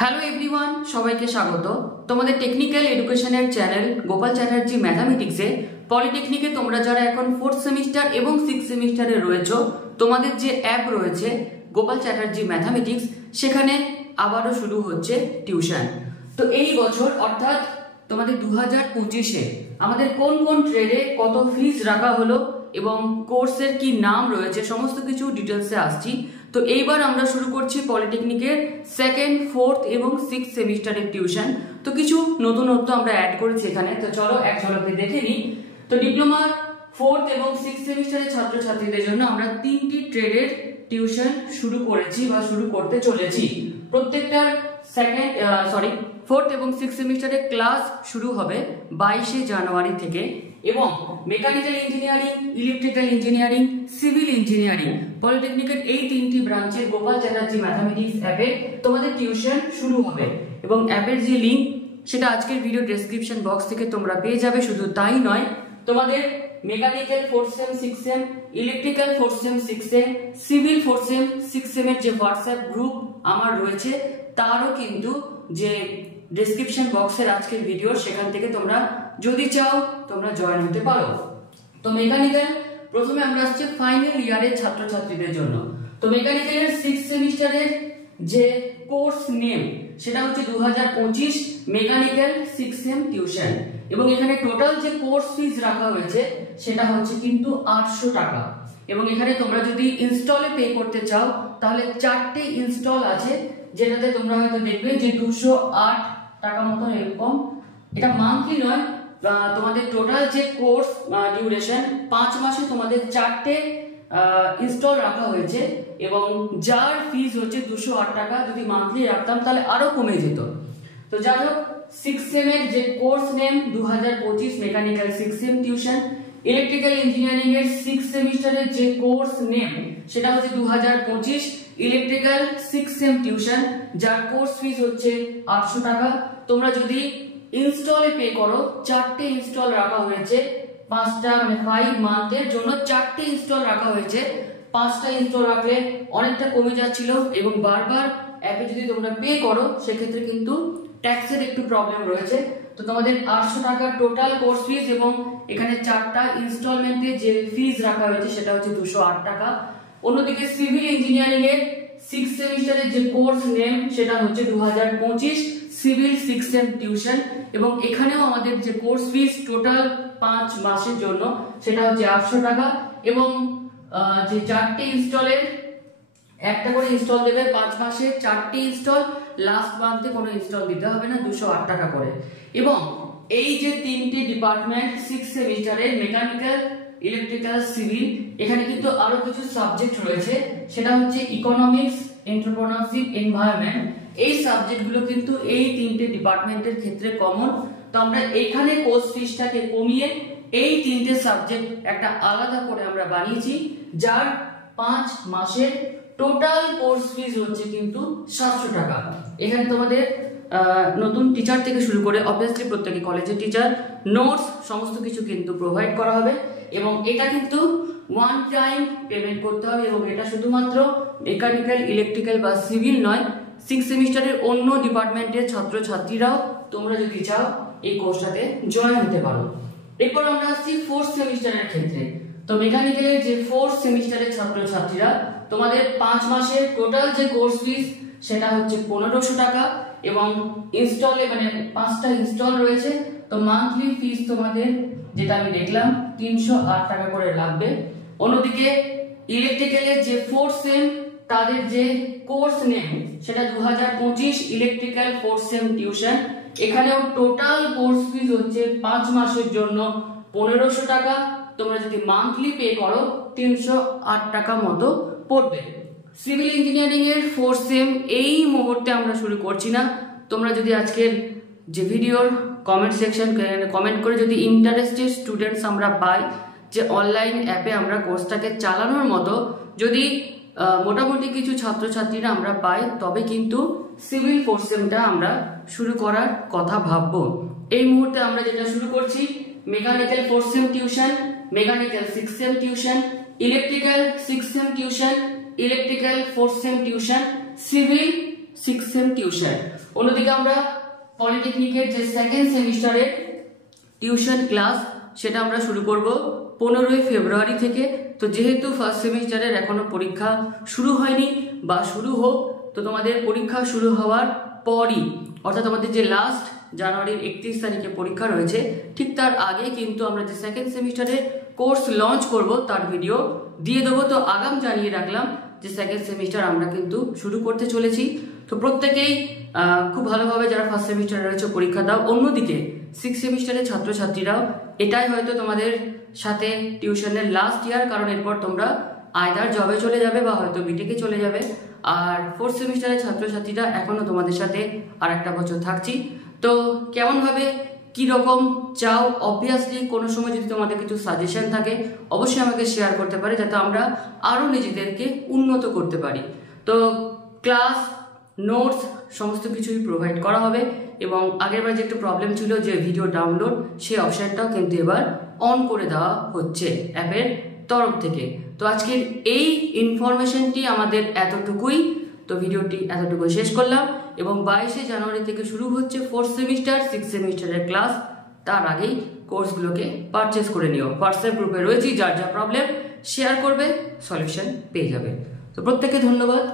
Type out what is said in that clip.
Hello everyone, সবাইকে স্বাগত। তোমাদের টেকনিক্যাল এডুকেশনের চ্যানেল গোপাল চ্যাটার্জি ম্যাথামেটিক্সে পলিটেকনিকে তোমরা যারা এখন 4th সেমিস্টার এবং 6th সেমিস্টারে রয়েছো, তোমাদের যে অ্যাপ রয়েছে গোপাল চ্যাটার্জি ম্যাথামেটিক্স, সেখানে আবারও শুরু হচ্ছে টিউশন। তো এই বছর অর্থাৎ তোমাদের 2025-এ আমাদের কোন কোন ট্রেডে কত ফিস রাখা হলো এবং কোর্সের কি নাম রয়েছে সমস্ত কিছু ডিটেলসে আসছি। তো এইবার আমরা শুরু করছি পলিটেকনিকের 2nd, 4th এবং 6th সেমিস্টারের টিউশন। তো কিছু নতুনত্ব আমরা অ্যাড করেছি এখানে, তো চলো এক ঝলকে দেখে নিই। তো ডিপ্লোমার 4th এবং 6th সেমিস্টারের ছাত্রছাত্রীদের জন্য আমরা 3টি ট্রেডের টিউশন শুরু করেছি বা শুরু করতে চলেছি। প্রত্যেকটার 4th এবং 6th সেমিস্টারের ক্লাস শুরু হবে 22শে জানুয়ারি থেকে এবং mechanical engineering, electrical engineering, civil engineering, পলিটেকনিকের এই 3টি ব্রাঞ্চের গোপাল চ্যাটার্জি ম্যাথামেটিক্স অ্যাপে তোমাদের টিউশন শুরু হবে এবং অ্যাপের যে লিংক সেটা আজকের ভিডিও ডেসক্রিপশন বক্স থেকে তোমরা পেয়ে যাবে। শুধু তাই নয়, তোমাদের mechanical 4th same 6th same, electrical 4th same 6th same, civil 4th same 6th সেমের যে হোয়াটসঅ্যাপ গ্রুপ আমার রয়েছে তারও কিন্তু যে ডেসক্রিপশন বক্সের আজকের ভিডিও সেখান থেকে তোমরা যদি চাও তোমরা জয়েন হতে পারো। তো মেকানিক্যাল প্রথমে আমরা আসছি ফাইনাল ইয়ারের ছাত্রছাত্রীদের জন্য। তো মেকানিক্যালের 6th সেমিস্টারের যে কোর্স নেম সেটা হচ্ছে 2025 মেকানিক্যাল 6th সেম টিউশন এবং এখানে টোটাল যে কোর্স ফিস রাখা হয়েছে সেটা হচ্ছে কিন্তু 800 টাকা এবং এখানে তোমরা যদি ইনস্টলে পে করতে চাও তাহলে 4টে ইনস্টল আছে, যেটাতে তোমরা হয়তো দেখবে যে 208 টাকা মতো এরকম। এটা মান্থলি নয়, তোমাদের টোটাল যে কোর্স ডিউরেশন 5 মাসে তোমাদের 4টে ইনস্টল রাখা হয়েছে এবং যার ফিস হচ্ছে 208 টাকা। যদি মান্থলি রাখতাম তাহলে আরো কমে যেত। তো যাই হোক, 6th সেমের যে course name 2025 mechanical 6th same tuition, electrical engineering এর 6th সেমিস্টারের যে কোর্স নেম সেটা হচ্ছে 2025 ইলেকট্রিক্যাল 6th সেম টিউশন, যার কোর্স ফিস হচ্ছে 800 টাকা। তোমরা যদি ইনস্টলে পে করো, 4টে ইনস্টল রাখা হয়েছে, 5টা মানে 5 মান্থের জন্য 4টে ইনস্টল রাখা হয়েছে। 5টা ইনস্টল রাখলে অনেকটা কমে যাচ্ছিল এবং বারবার অ্যাপে যদি তোমরা পে করো সেক্ষেত্রে কিন্তু ট্যাক্সের একটু প্রবলেম রয়েছে। তো তোমাদের 800 টাকা টোটাল কোর্স ফিস এবং এখানে 4টা ইনস্টলমেন্টে যে ফিস রাখা হয়েছে সেটা হচ্ছে 208 টাকা। অন্যদিকে সিভিল ইঞ্জিনিয়ারিং এর 6th সেমিস্টারের যে কোর্স নেম সেটা হচ্ছে 2025 সিভিল 6th সেম টিউশন এবং এখানেও আমাদের যে কোর্স ফিস টোটাল 5 মাসের জন্য সেটা হচ্ছে 800 টাকা এবং যে 4টে ইনস্টলের একটা করে ইনস্টল দেবে 5 মাসে, 4টে ইনস্টল, লাস্ট মান্থে কোনো ইনস্টল দিতে হবে না, 208 টাকা করে। এবং এই যে 3টি ডিপার্টমেন্ট 6th সেমিস্টারের মেকানিক্যাল, ইলেকট্রিক্যাল, সিভিল, এখানে কিন্তু আরো কিছু সাবজেক্ট রয়েছে, সেটা হচ্ছে ইকোনমিক্স, এন্টারপ্রেনারশিপ, এনভায়রনমেন্ট। এই সাবজেক্টগুলো কিন্তু এই 3টে ডিপার্টমেন্টের ক্ষেত্রে কমন। তো আমরা এখানে কোর্স ফিসটাকে কমিয়ে এই 3টে সাবজেক্ট একটা আলাদা করে আমরা বানিয়েছি, যার 5 মাসের টোটাল কোর্স ফিস হচ্ছে কিন্তু 700 টাকা। এখানে তোমাদের নতুন টিচার থেকে শুরু করে অবভিয়াসলি প্রত্যেকে কলেজের টিচার, নোটস সমস্ত কিছু কিন্তু প্রোভাইড করা হবে এবং এটা কিন্তু ওয়ান টাইম পেমেন্ট করতে হবে এবং এটা শুধুমাত্র মেকানিক্যাল, ইলেকট্রিক্যাল বা সিভিল নয়, 6th সেমিস্টারের অন্য ডিপার্টমেন্টের ছাত্রছাত্রীরাও তোমরা যদি চাও এই কোর্সটাতে জয়েন হতে পারো। এরপর আমরা আসছি 4th সেমিস্টারের ক্ষেত্রে। তো মেকানিক্যালের যে 4th সেমিস্টারের ছাত্রছাত্রীরা, তোমাদের 5 মাসের টোটাল যে কোর্স ফিস সেটা হচ্ছে 1500 টাকা এবং ইনস্টলে মানে 5টা ইনস্টল রয়েছে। তো মান্থলি ফিস তোমাদের যেটা আমি দেখলাম 308 টাকা করে লাগবে। অন্যদিকে ইলেকট্রিক্যালের যে 4th সেম তাদের যে কোর্স নেম সেটা 2025 ইলেকট্রিক্যাল 4th সেম টিউশন, এখানেও টোটাল কোর্স ফিস হচ্ছে 5 মাসের জন্য 1500 টাকা। তোমরা যদি মান্থলি পে করো 308 টাকা মতো পড়বে। সিভিল ইঞ্জিনিয়ারিং এর 4th সেম এই মুহূর্তে আমরা শুরু করছি না। তোমরা যদি আজকের যে ভিডিওর কমেন্ট সেকশন কমেন্ট করে যদি ইন্টারেস্টেড স্টুডেন্টস আমরা পাই যে অনলাইন অ্যাপে আমরা কোর্সটাকে চালানোর মতো যদি মোটামুটি কিছু ছাত্রছাত্রীরা আমরা পাই, তবে কিন্তু সিভিল 4th সেমটা আমরা শুরু করার কথা ভাববো। এই মুহূর্তে আমরা যেটা শুরু করছি mechanical 4th same tuition, mechanical 6th same tuition, electrical 6th same tuition, electrical 4th same tuition, civil 6 same tuition. অন্যদিকে আমরা পলিটেকনিকের যে সেকেন্ড সেমিস্টারের টিউশন ক্লাস সেটা আমরা শুরু করব 15ই ফেব্রুয়ারি থেকে। তো যেহেতু ফার্স্ট সেমিস্টারের এখনো পরীক্ষা শুরু হয়নি বা শুরু হোক, তো তোমাদের পরীক্ষা শুরু হওয়ার পরই অর্থাৎ তোমাদের যে লাস্ট জানুয়ারির 31 তারিখে পরীক্ষা রয়েছে ঠিক তার আগে কিন্তু আমরা যে সেকেন্ড সেমিস্টারের কোর্স লঞ্চ করব তার ভিডিও দিয়ে দেবো। তো আগাম জানিয়ে রাখলাম যে সেকেন্ড সেমিস্টার আমরা কিন্তু শুরু করতে চলেছি। তো প্রত্যেকেই খুব ভালোভাবে যারা ফার্স্ট সেমিস্টারে রয়েছে পরীক্ষা দাও। অন্যদিকে 6 সেমিস্টারের ছাত্রছাত্রীরাও এটাই হয়তো তোমাদের সাথে টিউশনের লাস্ট ইয়ার, কারণ এরপর তোমরা আইদার জবে চলে যাবে বা হয়তো বিটেকে চলে যাবে। আর 4th সেমিস্টারের ছাত্রছাত্রীরা এখনো তোমাদের সাথে আর একটা বছর থাকছি। তো কেমনভাবে কি রকম চাও, অবভিয়াসলি কোনো সময় যদি তোমাদের কিছু সাজেশন থাকে অবশ্যই আমাকে শেয়ার করতে পারে, যাতে আমরা আরো নিজেদেরকে উন্নত করতে পারি। তো ক্লাস নোটস সমস্ত কিছুই প্রোভাইড করা হবে এবং আগেরবার যে একটু প্রবলেম ছিল যে ভিডিও ডাউনলোড, সেই অপশনটাও কিন্তু এবার অন করে দেওয়া হচ্ছে অ্যাপের তরফ থেকে। তো আজকের এই ইনফরমেশনটি আমাদের এতটুকুই। তো ভিডিওটি এতটুকুই শেষ করলাম এবং 22শে জানুয়ারি থেকে শুরু হচ্ছে 4th সেমিস্টার 6 সেমিস্টারের ক্লাস। তার আগেই কোর্সগুলোকে পারচেস করে নিও। হোয়াটসঅ্যাপ গ্রুপে রয়েছি, যার যা প্রবলেম শেয়ার করবে, সলিউশন পেয়ে যাবে। তো প্রত্যেককে ধন্যবাদ।